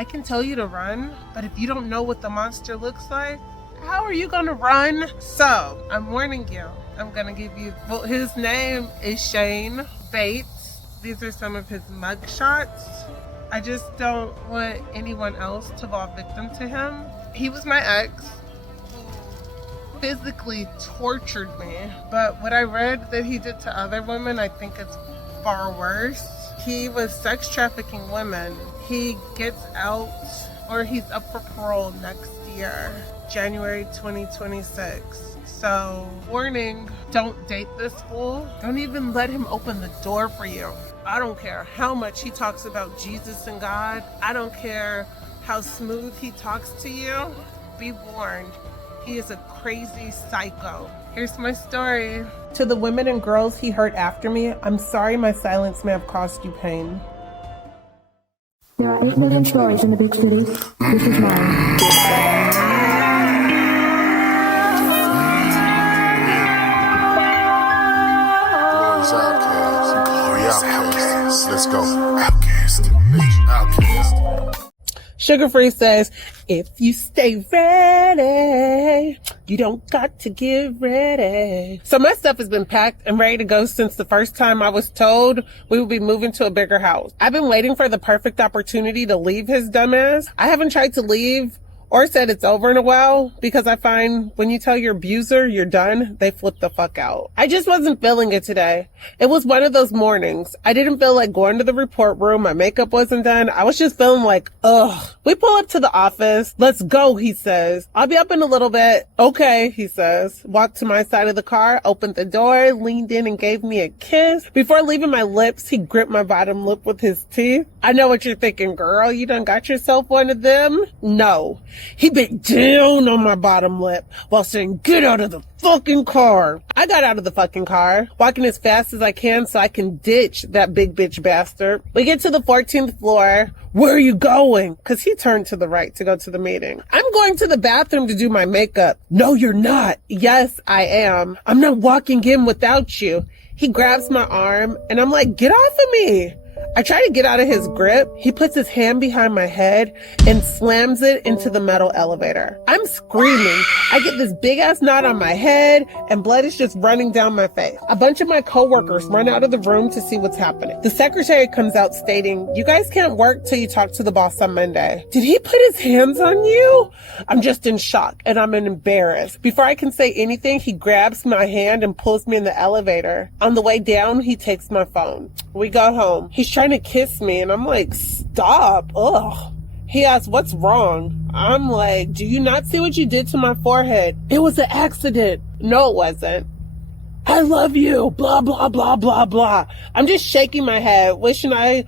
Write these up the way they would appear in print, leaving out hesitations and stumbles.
I can tell you to run, but if you don't know what the monster looks like, how are you gonna run? So, I'm warning you. I'm gonna give you, well, his name is Shane Bates. These are some of his mug shots. I just don't want anyone else to fall victim to him. He was my ex, physically tortured me, but what I read that he did to other women, I think it's far worse. He was sex trafficking women. He gets out, or he's up for parole next year, January 2026. So, warning, don't date this fool. Don't even let him open the door for you. I don't care how much he talks about Jesus and God. I don't care how smooth he talks to you. Be warned, he is a crazy psycho. Here's my story. To the women and girls he hurt after me, I'm sorry my silence may have caused you pain. There are 8 million stories in the big cities. This is mine. Glorious outcast. Glorious outcast. Let's go. Outcast. Outcast. Sugar Free says, if you stay ready, you don't got to get ready. So my stuff has been packed and ready to go since the first time I was told we would be moving to a bigger house. I've been waiting for the perfect opportunity to leave his dumbass. I haven't tried to leave or said it's over in a while, because I find when you tell your abuser you're done, they flip the fuck out. I just wasn't feeling it today. It was one of those mornings. I didn't feel like going to the report room. My makeup wasn't done. I was just feeling like, ugh. We pull up to the office. Let's go, he says. I'll be up in a little bit. Okay, he says. Walked to my side of the car, opened the door, leaned in and gave me a kiss. Before leaving my lips, he gripped my bottom lip with his teeth. I know what you're thinking, girl. You done got yourself one of them? No. He bit down on my bottom lip while saying, get out of the fucking car. I got out of the fucking car, walking as fast as I can so I can ditch that big bitch bastard. We get to the 14th floor. Where are you going? Because he turned to the right to go to the meeting. I'm going to the bathroom to do my makeup. No, you're not. Yes, I am. I'm not walking in without you. He grabs my arm and I'm like, get off of me. I try to get out of his grip. He puts his hand behind my head and slams it into the metal elevator. I'm screaming. I get this big ass knot on my head and blood is just running down my face. A bunch of my coworkers run out of the room to see what's happening. The secretary comes out stating, you guys can't work till you talk to the boss on Monday. Did he put his hands on you? I'm just in shock and I'm embarrassed. Before I can say anything, he grabs my hand and pulls me in the elevator. On the way down, he takes my phone. We go home. He's trying to kiss me and I'm like, stop. Ugh. He asks, what's wrong? I'm like, do you not see what you did to my forehead? It was an accident. No, it wasn't. I love you. Blah, blah, blah, blah, blah. I'm just shaking my head, wishing I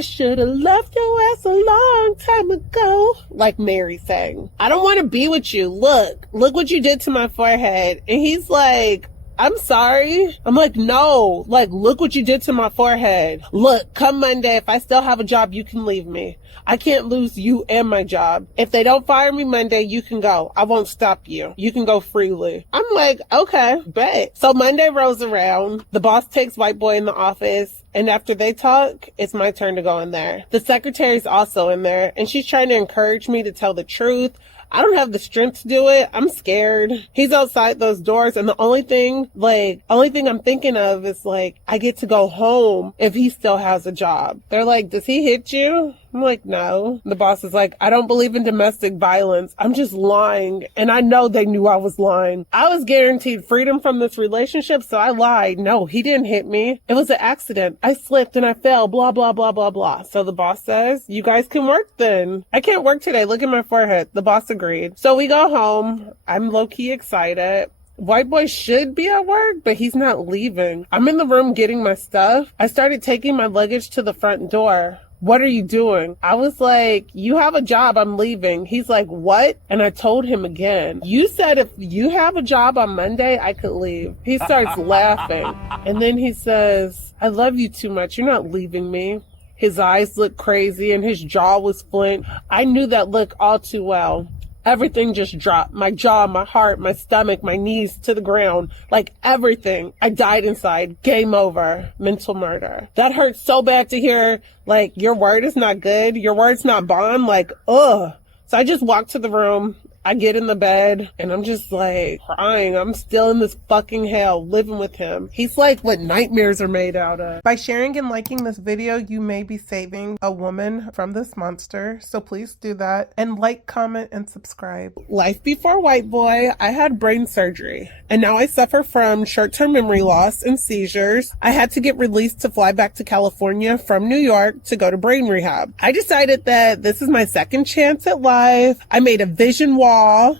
should have left your ass a long time ago. Like Mary sang. I don't want to be with you. Look what you did to my forehead. And he's like, I'm sorry. I'm like, no, look what you did to my forehead. Look, come Monday, if I still have a job, you can leave me. I can't lose you and my job. If they don't fire me Monday, you can go. I won't stop you. You can go freely. I'm like, okay, bet. So Monday rolls around. The boss takes white boy in the office. And after they talk, it's my turn to go in there. The secretary's also in there and she's trying to encourage me to tell the truth. I don't have the strength to do it. I'm scared. He's outside those doors and the only thing I'm thinking of is I get to go home if he still has a job. They're like, does he hit you? I'm like, no. The boss is like, I don't believe in domestic violence. I'm just lying. And I know they knew I was lying. I was guaranteed freedom from this relationship, so I lied. No, he didn't hit me. It was an accident. I slipped and I fell, blah, blah, blah, blah, blah. So the boss says, you guys can work then. I can't work today. Look at my forehead. The boss agreed. So we go home. I'm low-key excited. White boy should be at work, but he's not leaving. I'm in the room getting my stuff. I started taking my luggage to the front door. What are you doing? I was like, you have a job, I'm leaving. He's like, what? And I told him again, you said if you have a job on Monday, I could leave. He starts laughing. And then he says, I love you too much. You're not leaving me. His eyes looked crazy and his jaw was flint. I knew that look all too well. everything just dropped. My jaw, my heart, my stomach, my knees to the ground. Like everything. I died inside. Game over. Mental murder. That hurts so bad to hear, like, your word is not good. Your word's not bond. Like, ugh. So I just walked to the room. I get in the bed and I'm just like crying. I'm still in this fucking hell living with him. He's like what nightmares are made out of. By sharing and liking this video, you may be saving a woman from this monster. So please do that and like, comment, and subscribe. Life before white boy, I had brain surgery and now I suffer from short-term memory loss and seizures. I had to get released to fly back to California from New York to go to brain rehab. I decided that this is my second chance at life. I made a vision wall.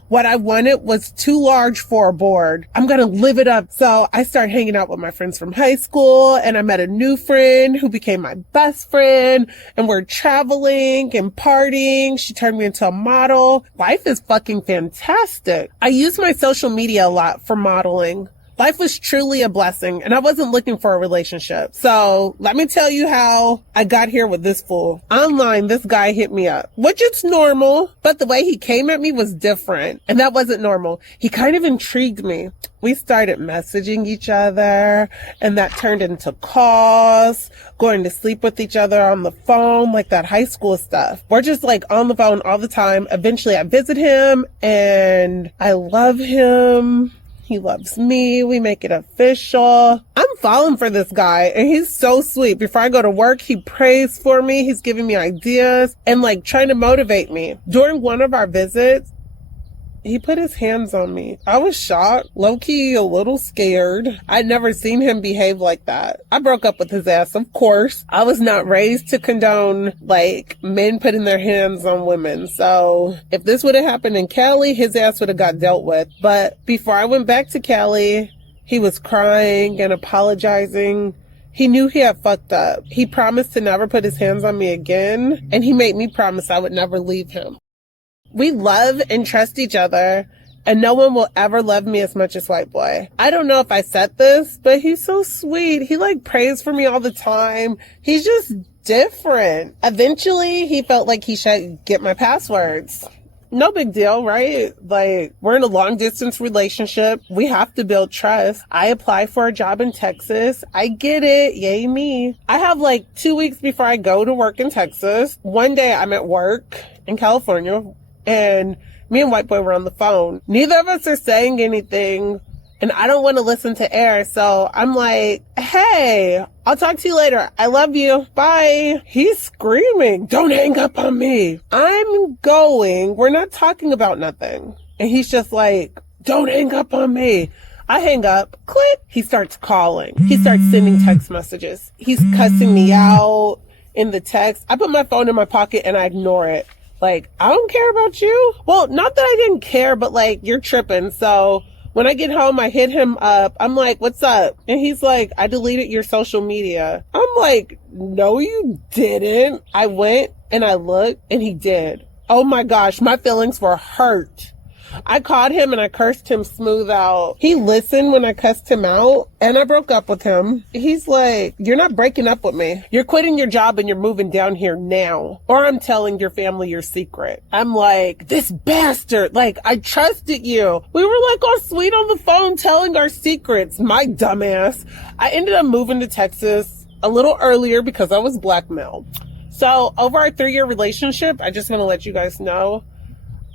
What I wanted was too large for a board. I'm gonna live it up. So I started hanging out with my friends from high school and I met a new friend who became my best friend and we're traveling and partying. She turned me into a model. Life is fucking fantastic. I use my social media a lot for modeling. Life was truly a blessing and I wasn't looking for a relationship. So let me tell you how I got here with this fool. Online, this guy hit me up, which it's normal, but the way he came at me was different and that wasn't normal. He kind of intrigued me. We started messaging each other and that turned into calls, going to sleep with each other on the phone, like that high school stuff. We're just like on the phone all the time. Eventually I visit him and I love him. He loves me. We make it official. I'm falling for this guy and he's so sweet. Before I go to work, he prays for me. He's giving me ideas and like trying to motivate me. During one of our visits, he put his hands on me. I was shocked, low-key a little scared. I'd never seen him behave like that. I broke up with his ass, of course. I was not raised to condone like men putting their hands on women. So if this would have happened in Cali, his ass would have got dealt with. But before I went back to Cali, he was crying and apologizing. He knew he had fucked up. He promised to never put his hands on me again. And he made me promise I would never leave him. We love and trust each other, and no one will ever love me as much as white boy. I don't know if I said this, but he's so sweet. He like prays for me all the time. He's just different. Eventually, he felt like he should get my passwords. No big deal, right? Like, we're in a long distance relationship. We have to build trust. I apply for a job in Texas. I get it. Yay me. I have like 2 weeks before I go to work in Texas. One day I'm at work in California and me and white boy were on the phone. Neither of us are saying anything and I don't want to listen to air. So I'm like, hey, I'll talk to you later. I love you. Bye. He's screaming, don't hang up on me. I'm going. We're not talking about nothing. And he's just like, don't hang up on me. I hang up, click. He starts calling. He starts sending text messages. He's cussing me out in the text. I put my phone in my pocket and I ignore it. Like, I don't care about you. Well, not that I didn't care, but like, you're tripping. So when I get home, I hit him up. I'm like, what's up? And he's like, I deleted your social media. I'm like, no, you didn't. I went and I looked and he did. Oh my gosh, my feelings were hurt. I called him and I cursed him smooth out. He listened when I cussed him out and I broke up with him. He's like, you're not breaking up with me. You're quitting your job and you're moving down here now. Or I'm telling your family your secret. I'm like, this bastard, like I trusted you. We were like all sweet on the phone telling our secrets. My dumbass. I ended up moving to Texas a little earlier because I was blackmailed. So over our 3-year relationship, I just want to let you guys know,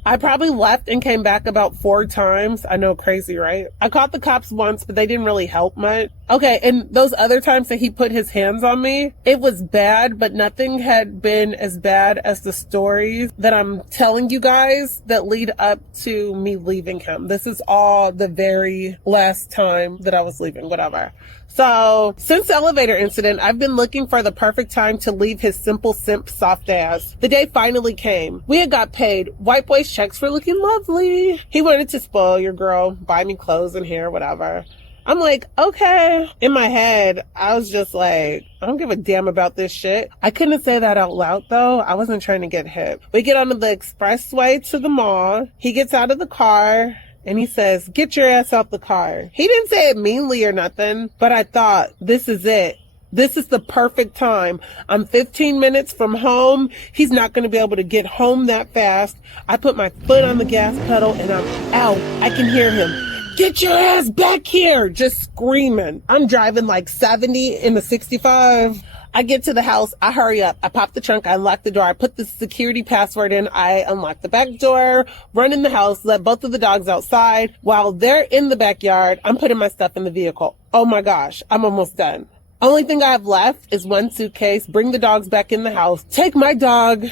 I probably left and came back about 4 times. I know, crazy, right? I caught the cops once, but they didn't really help much. Okay, and those other times that he put his hands on me, it was bad, but nothing had been as bad as the stories that I'm telling you guys that lead up to me leaving him. This is all the very last time that I was leaving, whatever. So, since the elevator incident, I've been looking for the perfect time to leave his simple simp soft ass. The day finally came. We had got paid. White boy's checks were looking lovely. He wanted to spoil your girl, buy me clothes and hair, whatever. I'm like, okay. In my head, I was just like, I don't give a damn about this shit. I couldn't say that out loud though. I wasn't trying to get hip. We get onto the expressway to the mall. He gets out of the car. And he says, get your ass out the car. He didn't say it meanly or nothing, but I thought, this is it. This is the perfect time. I'm 15 minutes from home. He's not going to be able to get home that fast. I put my foot on the gas pedal and I'm out. I can hear him. Get your ass back here! Just screaming. I'm driving like 70 in the 65. I get to the house. I hurry up. I pop the trunk. I unlock the door. I put the security password in. I unlock the back door, run in the house, let both of the dogs outside. While they're in the backyard, I'm putting my stuff in the vehicle. Oh my gosh, I'm almost done. Only thing I have left is one suitcase, bring the dogs back in the house, take my dog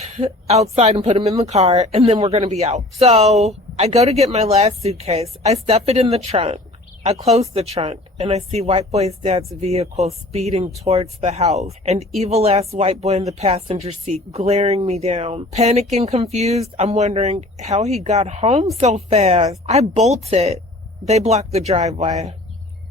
outside and put him in the car, and then we're going to be out. So I go to get my last suitcase. I stuff it in the trunk. I close the trunk and I see white boy's dad's vehicle speeding towards the house, and evil ass white boy in the passenger seat glaring me down. Panicking, confused, I'm wondering how he got home so fast. I bolted. They blocked the driveway.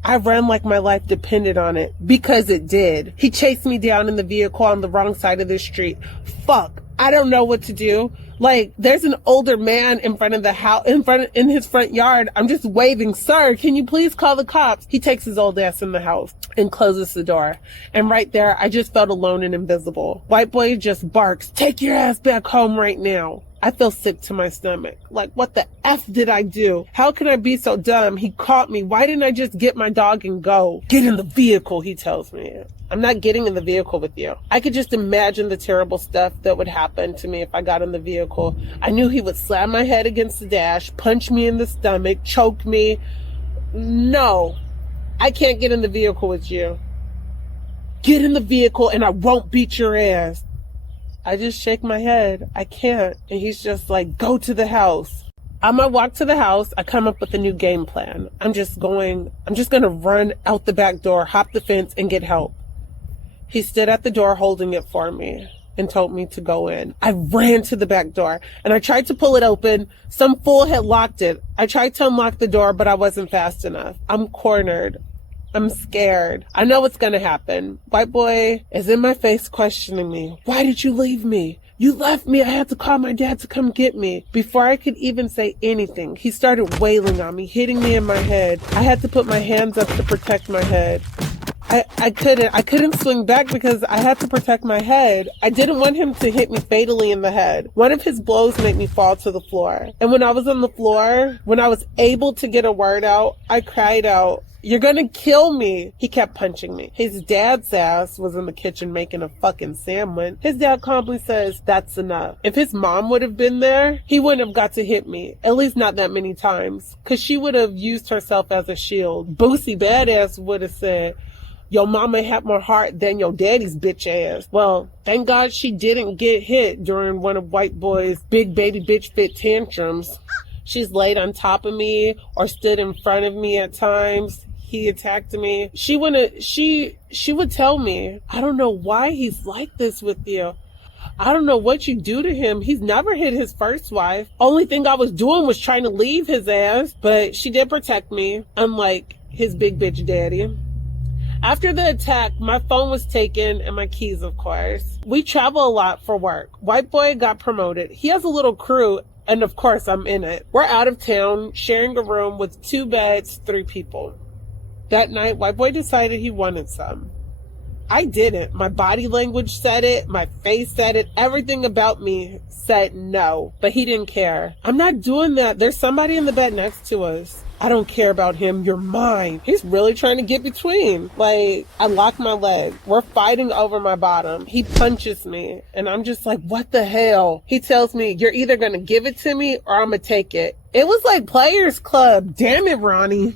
I ran like my life depended on it, because it did. He chased me down in the vehicle on the wrong side of the street. Fuck. I don't know what to do. Like, there's an older man in front of the house, in his front yard. I'm just waving, sir, can you please call the cops? He takes his old ass in the house and closes the door. And right there, I just felt alone and invisible. White boy just barks, take your ass back home right now. I feel sick to my stomach. Like, what the F did I do? How can I be so dumb? He caught me. Why didn't I just get my dog and go? Get in the vehicle, he tells me. I'm not getting in the vehicle with you. I could just imagine the terrible stuff that would happen to me if I got in the vehicle. I knew he would slam my head against the dash, punch me in the stomach, choke me. No, I can't get in the vehicle with you. Get in the vehicle and I won't beat your ass. I just shake my head. I can't. And he's just like, go to the house. On my walk to the house, I come up with a new game plan. I'm just going to run out the back door, hop the fence, and get help. He stood at the door holding it for me and told me to go in. I ran to the back door and I tried to pull it open. Some fool had locked it. I tried to unlock the door, but I wasn't fast enough. I'm cornered. I'm scared. I know what's going to happen. White boy is in my face questioning me. Why did you leave me? You left me. I had to call my dad to come get me. Before I could even say anything, he started wailing on me, hitting me in my head. I had to put my hands up to protect my head. I couldn't swing back because I had to protect my head. I didn't want him to hit me fatally in the head. One of his blows made me fall to the floor. And when I was on the floor, when I was able to get a word out, I cried out, "You're gonna kill me." He kept punching me. His dad's ass was in the kitchen making a fucking sandwich. His dad calmly says, "That's enough." If his mom would have been there, he wouldn't have got to hit me. At least not that many times. Cause she would have used herself as a shield. Boosie Badass would have said, "Your mama had more heart than your daddy's bitch ass." Well, thank God she didn't get hit during one of white boy's big baby bitch fit tantrums. She's laid on top of me or stood in front of me at times. He attacked me. She would tell me, "I don't know why he's like this with you. I don't know what you do to him. He's never hit his first wife. Only thing I was doing was trying to leave his ass." But she did protect me, unlike his big bitch daddy. After the attack, my phone was taken and my keys, of course. We travel a lot for work. White boy got promoted. He has a little crew, and of course I'm in it. We're out of town, sharing a room with 2 beds, 3 people. That night, white boy decided he wanted some. I didn't. My body language said it. My face said it. Everything about me said no. But he didn't care. "I'm not doing that. There's somebody in the bed next to us." "I don't care about him. You're mine." He's really trying to get between. Like, I lock my leg. We're fighting over my bottom. He punches me. And I'm just like, what the hell? He tells me, "You're either going to give it to me or I'm going to take it." It was like Players Club. Damn it, Ronnie.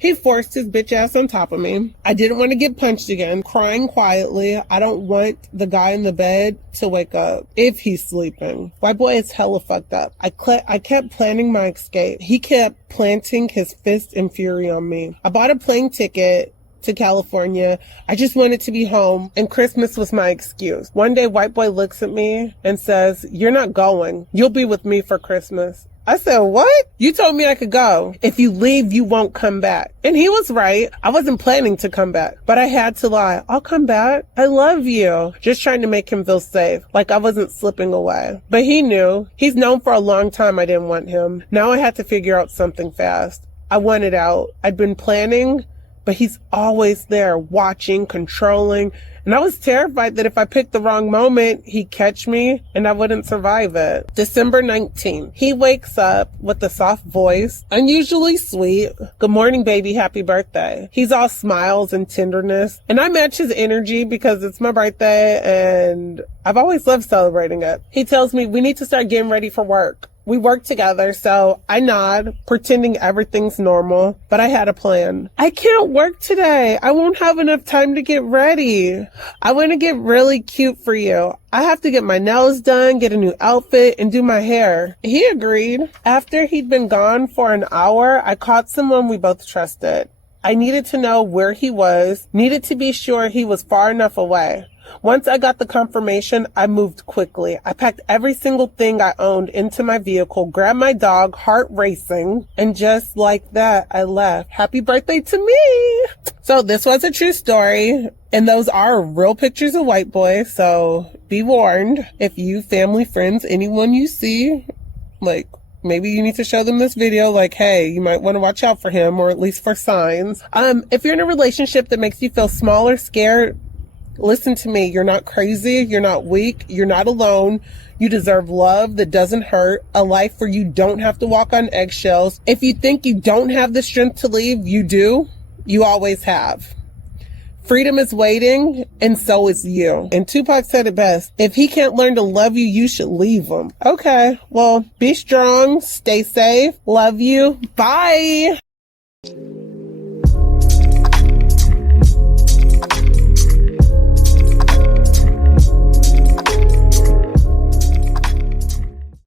He forced his bitch ass on top of me. I didn't want to get punched again. Crying quietly. I don't want the guy in the bed to wake up if he's sleeping. White boy is hella fucked up. I kept planning my escape. He kept planting his fist and fury on me. I bought a plane ticket to California. I just wanted to be home, and Christmas was my excuse. One day, white boy looks at me and says, "You're not going. You'll be with me for Christmas." I said, "What? You told me I could go. If you leave, you won't come back." And he was right. I wasn't planning to come back, but I had to lie. "I'll come back. I love you." Just trying to make him feel safe, like I wasn't slipping away. But he knew. He's known for a long time I didn't want him. Now I had to figure out something fast. I wanted out. I'd been planning, but he's always there watching, controlling. And I was terrified that if I picked the wrong moment, he'd catch me and I wouldn't survive it. December 19th. He wakes up with a soft voice, unusually sweet. Good morning, baby. Happy birthday. He's all smiles and tenderness. And I match his energy because it's my birthday and I've always loved celebrating it. He tells me we need to start getting ready for work. We work together, so I nod, pretending everything's normal, but I had a plan. I can't work today. I won't have enough time to get ready. I want to get really cute for you. I have to get my nails done, get a new outfit, and do my hair. He agreed. After he'd been gone for an hour, I caught someone we both trusted. I needed to know where he was, needed to be sure he was far enough away. Once I got the confirmation, I moved quickly. I packed every single thing I owned into my vehicle, grabbed my dog, heart racing, and just like that, I left. Happy birthday to me! So this was a true story, and those are real pictures of white boys, so be warned. If you, family, friends, anyone you see, like, maybe you need to show them this video, like, hey, you might want to watch out for him, or at least for signs. If you're in a relationship that makes you feel small or scared, listen to me. You're not crazy. You're not weak. You're not alone. You deserve love that doesn't hurt, a life where you don't have to walk on eggshells. If you think you don't have the strength to leave, you do. You always have. Freedom is waiting, and so is you. And Tupac said it best. If he can't learn to love you, you should leave him. Okay, well, be strong, stay safe, love you, bye.